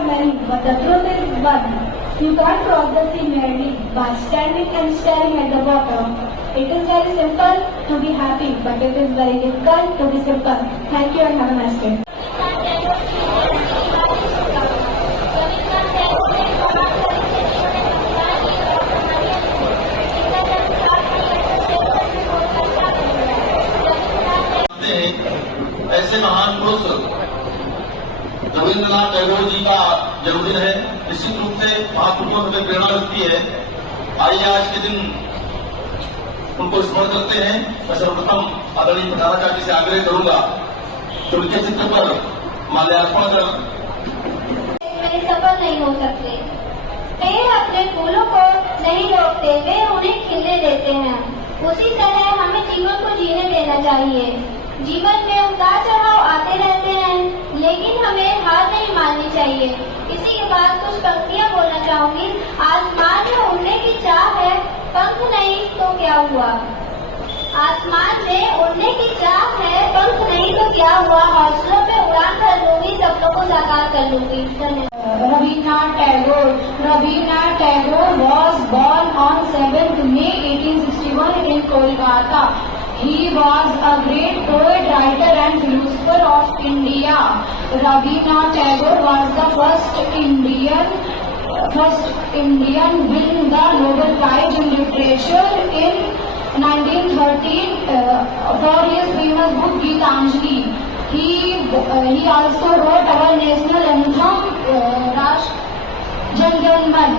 are many, but the truth is one. You can't cross the sea merely by standing and staring at the bottom. It is very simple to be happy, but it is very difficult to be simple. Thank you and have a nice day. ऐसे महान पुरुष रविंद्रनाथ टैगोर जी का जन्मदिन है। निश्चित रूप से महापुरुषों से प्रेरणा मिलती है। आइए आज के दिन उनको स्मरण करते हैं। मैं सर्वप्रथम आदरणीय प्रधानाचार्य से आग्रह करूंगा कि उनके चित्र पर माल्यार्पण कर सफल नहीं हो सकते। पेड़ अपने फूलों को नहीं रोकते, वे उन्हें खिलने देते हैं। उसी तरह हमें जीवन को जीने देना चाहिए। जीवन में उतार चढ़ाव आते रहते हैं, लेकिन हमें हार नहीं माननी चाहिए। इसी के बाद कुछ पंक्तियां बोलना चाहूंगी। आसमान में उड़ने की चाह है, पंख नहीं तो क्या हुआ। आसमान में उड़ने की चाह है, पंख नहीं तो क्या हुआ। हौसलों पे उड़ान भर लूंगी, सपनों को साकार कर लूंगी। Rabindranath Tagore was born on 7th May 1861 in Kolkata. He was a great poet, writer and philosopher of India. Rabindranath Tagore was the first Indian win the Nobel Prize in Literature in 1913 for his famous book Geetanjali. He also wrote our national anthem Rashtra Jan Gan Man.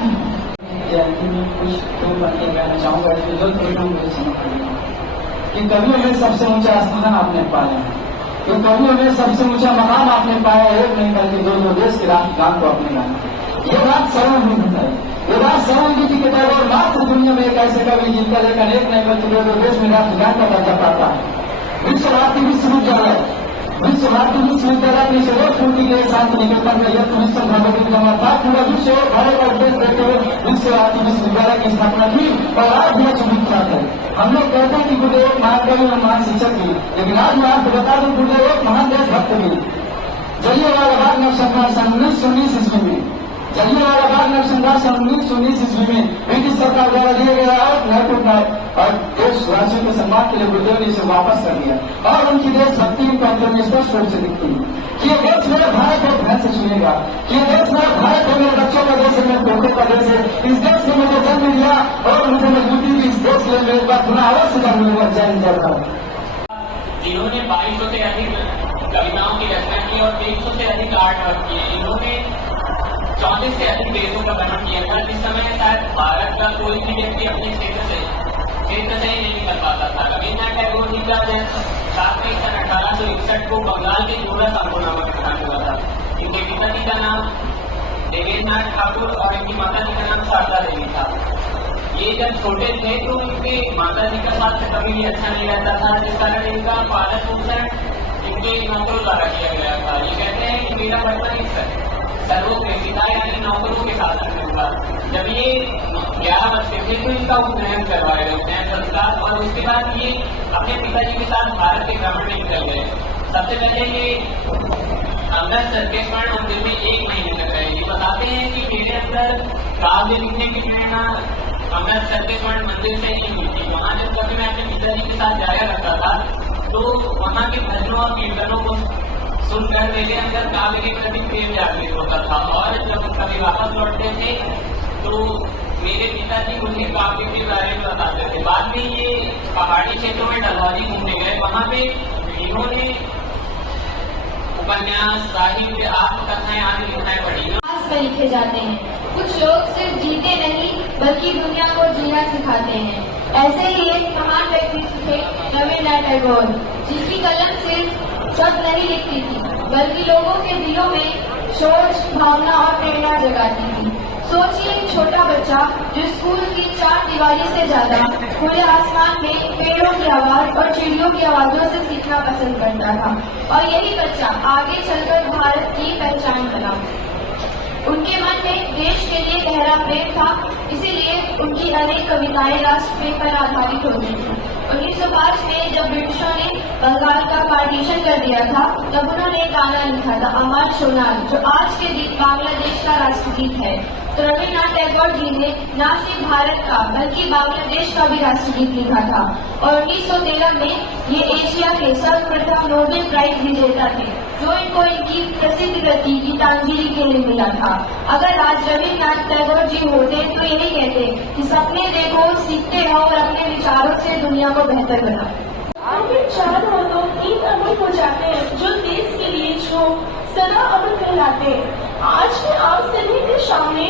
कुछ दो बातें कहना चाहूंगा कि कवियों में सबसे ऊंचा स्थान आपने पाया है, कि कवियों में सबसे ऊंचा मकाम आपने पाया है। एक नहीं बल्कि दो देश के राष्ट्रगान को अपने गाना। ये बात सरल नहीं होता है। ये बात सरल नहीं थी कि टैगोर मात्र दुनिया में एक ऐसे कवि जिनका लेखन एक नहीं बल्कि दो देश में राष्ट्रगान का दर्जा पाता है। विश्वभारती विश्वविद्यालय अपनी सर्वोच्च पूर्ति के साथ निकलता है। यह विश्व भगवती जमा था। पूरा विश्व भारत का उद्देश्य देते हुए विश्वभारती विश्वविद्यालय की स्थापना की और आज भी सुविख्यात है। हम लोग कहते हैं कि गुरुदेव एक महान कवि और महान शिक्षक भी, लेकिन आज मैं आपको बता दूं गुरुदेव एक महान देशभक्त भी। जलियांवाला बाग नरसंहार सन 1919 ईस्वी में, जलियांवाला बाग नरसंहार सन 1919 ईस्वी में ब्रिटिश सरकार द्वारा दिया गया और देशवासियों के सम्मान के लिए गुरुदेव ने इसे वापस कर दिया और उनकी देशभक्ति की पंक्तियों में स्पष्ट रूप से दिखती है कि ये देश मेरा भारत है, ध्यान से सुनेगा कि ये देश मेरा भारत है, मेरे बच्चों का देश है, मेरे पोतों का देश है। इस देश ने मुझे जन्म दिया और मुझे मजबूती दी। इस देश के लिए एक बार पुनः अवश्य करूंगा। जय जय। जिन्होंने 2200 से अधिक कविताओं की रचना की और 300 से अधिक आर्ट वर्क किए। इन्होंने 34 से अधिक देशों का भ्रमण किया था। जिस समय शायद भारत का कोई भी व्यक्ति अपने क्षेत्र से ही नहीं निकल पाता था। रविन्द्रनाथ टैगोर जी का जन्म 7 मई सन 1861 को बंगाल के जोड़ा साम्बो नामक स्थान हुआ था। इनके पिताजी का नाम देवेंद्रनाथ ठाकुर और इनकी माता जी का नाम शारदा देवी था। ये जब छोटे थे तो इनके माता जी का स्वास्थ्य कभी भी अच्छा नहीं रहता था, जिस कारण इनका पालन पोषण इनके नौकरों द्वारा किया गया था। ये कहते हैं कि मेरा बचपन सर्वोत्कृष्टता यानी नौकरों के शासन में हुआ। जब ये 11 बच्चे थे तो इनका उपनयन करवाए गए, उपनयन संस्कार, और उसके बाद ये अपने पिताजी के साथ भारत के भ्रमण में निकल गए। सबसे पहले ये अमृत सरकेश्वर मंदिर में 1 महीने तक रहे। ये बताते हैं कि मेरे अंदर काव्य लिखने की प्रेरणा अमृत सरकेश्वर मंदिर से ही हुई थी। वहाँ जब कभी मैं अपने पिताजी के साथ जाया करता था तो वहाँ के भजनों और कीर्तनों को सुनकर मेरे अंदर काव्य के प्रति प्रेम जागृत होता था। और जब कभी वापस लौटते थे तो मेरे पिताजी मुझे काव्य के बारे में बताते थे। बाद में ये पहाड़ी क्षेत्रों में डलहौजी घूमने गए। वहाँ पे इन्होंने उपन्यास, साहित्य, आत्मकथाएं आदि लिखनाएं पढ़ी में लिखे जाते हैं। कुछ लोग सिर्फ जीते नहीं बल्कि दुनिया को जीना सिखाते हैं। ऐसे ही एक महान व्यक्ति थे रविन्द्रनाथ टैगोर, जिनकी कलम सिर्फ शब्द नहीं लिखती थी बल्कि लोगों के दिलों में सोच, भावना और प्रेरणा जगाती थी। सोचिए एक छोटा बच्चा जो स्कूल की 4 दीवारी से ज्यादा खुले आसमान में पेड़ों की आवाज और चिड़ियों की आवाजों से सीखना पसंद करता था, और यही बच्चा आगे चलकर भारत की पहचान बना। उनके मन में देश के लिए गहरा प्रेम था, इसीलिए उनकी अनेक कविताएं राष्ट्र प्रेम पर आधारित होती थी। 1905 में जब ब्रिटिशों ने बंगाल का पार्टीशन कर दिया था, तब उन्होंने एक गाना लिखा था अमर सोनार, जो आज के दिन बांग्लादेश का राष्ट्रगीत है। तो रविन्द्रनाथ टैगोर जी ने न सिर्फ भारत का बल्कि बांग्लादेश का भी राष्ट्रगीत लिखा था और 1913 में ये एशिया के सर्वप्रथम नोबेल प्राइज विजेता थे, जो इनको इनकी प्रसिद्ध कृति गीतांजलि के लिए मिला था। अगर आज रविन्द्रनाथ टैगोर जी होते तो यही कहते कि सपने देखो, सीखते रहो और अपने विचारों से दुनिया को बेहतर बनाओ। आखिर चार हो तो तीन अमर हो जाते हैं, जो देश के लिए जो सदा अमर कहलाते हैं। आज मैं आप सभी के सामने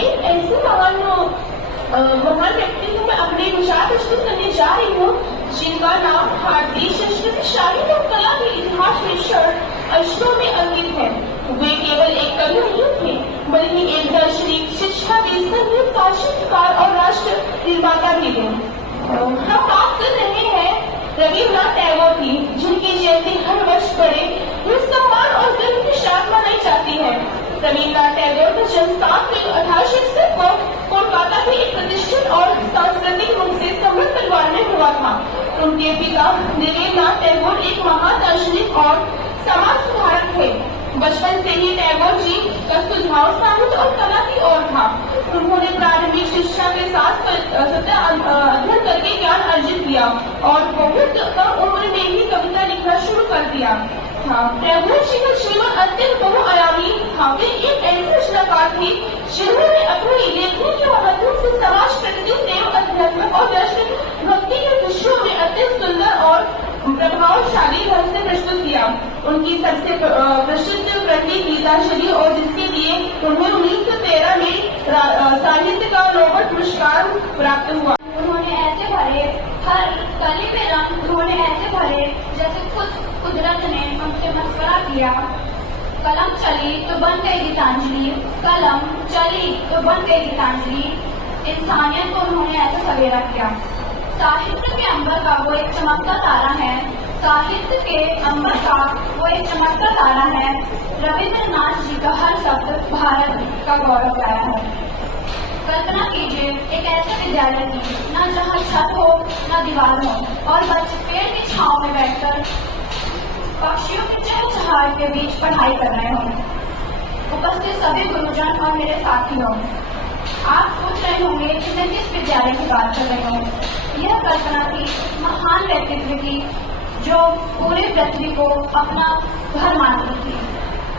एक ऐसे महान व्यक्ति को मैं अपने विचार प्रस्तुत करने जा रही हूँ, जिनका नाम भारतीय संस्कृति, साहित्य और कला के इतिहास में अक्षरों में अंकित है। वे केवल एक कवि नहीं थे, बल्कि एक दार्शनिक, शिक्षाविद, संगीतकार, चित्रकार और राष्ट्र निर्माता भी थे। हम बात कर रहे हैं रविन्द्रनाथ टैगोर की, जिनकी जयंती हर वर्ष बड़े सम्मान और गर्व के साथ मनाई जाती है। रविन्द्रनाथ टैगोर का जन्म 7 अप्रैल 1861 को कोलकाता के एक प्रतिष्ठित और सांस्कृतिक रूप से समृद्ध परिवार में हुआ था। उनके पिता देवेंद्रनाथ टैगोर एक महान दार्शनिक और समाज सुधारक थे। बचपन से ही टैगोर जी का सुझाव साहित्य और कला की ओर था। उन्होंने प्रारंभिक शिक्षा के साथ अध्ययन करके ज्ञान अर्जित किया और बहुत कम उम्र में ही कविता लिखना शुरू कर दिया था। टैगोर जी का जीवन अत्यंत बहुआयामी था। वे एक ऐसे रचनाकार थे जिन्होंने अपनी लेखनी के माध्यम से समाज, प्रकृति, प्रेम, अध्यात्म और दर्शन, भक्ति के विषयों में अत्यंत सुंदर और प्रभावशाली ढंग से प्रस्तुत किया। उनकी सबसे प्रसिद्ध कृति गीतांजलि, और जिसके लिए उन्हें 1913 में साहित्य का नोबेल पुरस्कार प्राप्त हुआ। उन्होंने ऐसे भरे हर कली में रंग, उन्होंने ऐसे भरे जैसे खुद कुदरत ने उनसे मशवरा किया। कलम चली तो बन गई गीतांजलि, कलम चली तो बन गई गीतांजलि। इंसानियत को उन्होंने ऐसा सवेरा किया। साहित्य के अंबर का वो एक चमकता तारा है, साहित्य के अंबर का वो एक चमकता तारा है। रविन्द्रनाथ जी का हर शब्द भारत का गौरव लाया है। कल्पना कीजिए एक ऐसे विद्यालय की, न जहाँ छत हो न दीवार हो, और बच्चे पेड़ की छांव में बैठकर पक्षियों की चहचहाहट के बीच पढ़ाई कर रहे हों। उपस्थित सभी गुरुजन और मेरे साथी हों, आप सोच रहे होंगे कि मैं किस विद्यालय की बात कर रही हूँ। यह कल्पना की महान व्यक्तित्व की, जो पूरे पृथ्वी को अपना घर मानती थी।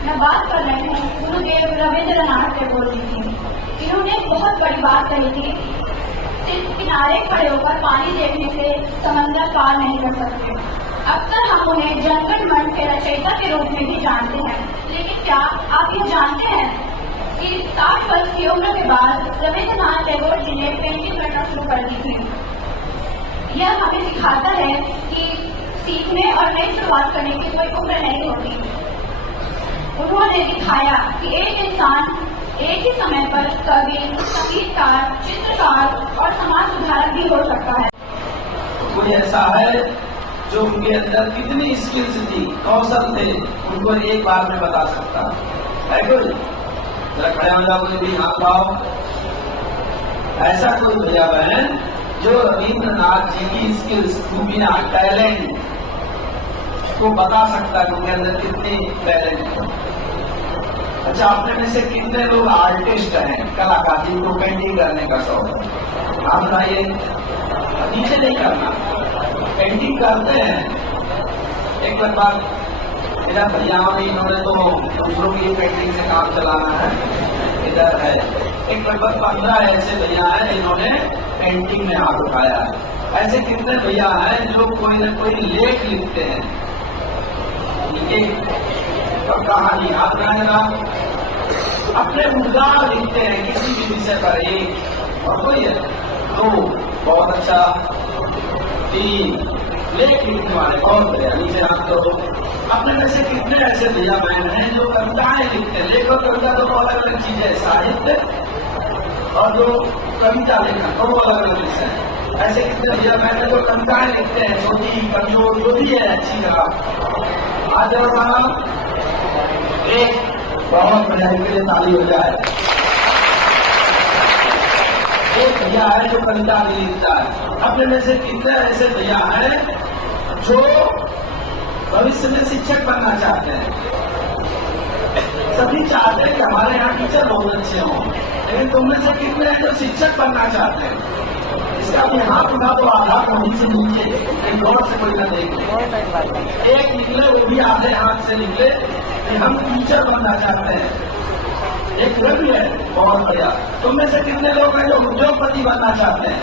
मैं बात कर रही हूँ गुरुदेव रविन्द्रनाथ टैगोर जी की। इन्होंने बहुत बड़ी बात कही थी, सिर्फ किनारे खड़े होकर पानी देखने से समंदर पार नहीं कर सकते। अक्सर हम उन्हें जनगण मन के रचयिता के रूप में भी जानते हैं, लेकिन क्या आप ये जानते हैं कि 60 वर्ष की उम्र के बाद रविन्द्रनाथ टैगोर जी ने पेंटिंग करना शुरू कर दी थी। यह हमें सिखाता है कि सीखने और नई शुरुआत करने की कोई उम्र नहीं होती। उन्होंने दिखाया कि एक इंसान एक ही समय पर कवि, संगीतकार, चित्रकार और समाज सुधारक भी हो सकता है। कोई ऐसा है जो उनके अंदर कितनी स्किल्स थी, कौशल थे, उनको एक बार में बता सकता है कोई? जरा खड़े हो जाओ, भी हाथ पाओ। ऐसा कोई भैया बहन जो रविन्द्रनाथ जी की स्किल्स, खूबियां, टैलेंट को बता सकता है उनके अंदर कितने टैलेंट है। अच्छा, अपने में से कितने लोग आर्टिस्ट हैं, कलाकार, जिनको पेंटिंग करने का शौक है? आप बताइए। नीचे नहीं करना, पेंटिंग करते हैं। एक बार इधर भैयाओं ने, इन्होंने तो दूसरों की पेंटिंग से काम चलाना है। इधर है एक लगभग 15 ऐसे भैया हैं इन्होंने पेंटिंग में हाथ उठाया है। ऐसे कितने भैया हैं जो कोई न कोई लेख लिखते हैं, और कहानी हाथ रहेगा, अपने उद्गार लिखते हैं किसी भी विषय पर। एक और कोई है, 2 बहुत अच्छा, 3 लेख लिखने वाले बहुत भैया, नीचे हाथ तो। अपने में से कितने ऐसे भैया बहन हैं जो कविताएं लिखते हैं? लेखक कविता तो अलग अलग चीज है, साहित्य और जो कविता लेखन दो अलग अलग विषय है। ऐसे कितने भैया बहन हैं जो कविताएं लिखते हैं, छोटी कमजोर जो भी है, अच्छी जगह आज बताना। एक बहुत बढ़िया के लिए ताली हो जाए। एक भैया है जो कविता नहीं लिखता है। अपने में से कितने ऐसे भैया हैं जो भविष्य में शिक्षक बनना चाहते हैं। सभी चाहते हैं कि हमारे यहाँ टीचर बहुत अच्छे हों, लेकिन तुम में से कितने हैं जो शिक्षक बनना चाहते हैं? इसका भी हाथ उठा तो आधा कहीं से नीचे, एक गौर से कोई न देखे। एक निकले, वो भी आधे हाथ से निकले कि हम टीचर बनना चाहते हैं। एक रवि है बहुत बढ़िया। तुम में से कितने लोग हैं जो उद्योगपति बनना चाहते हैं?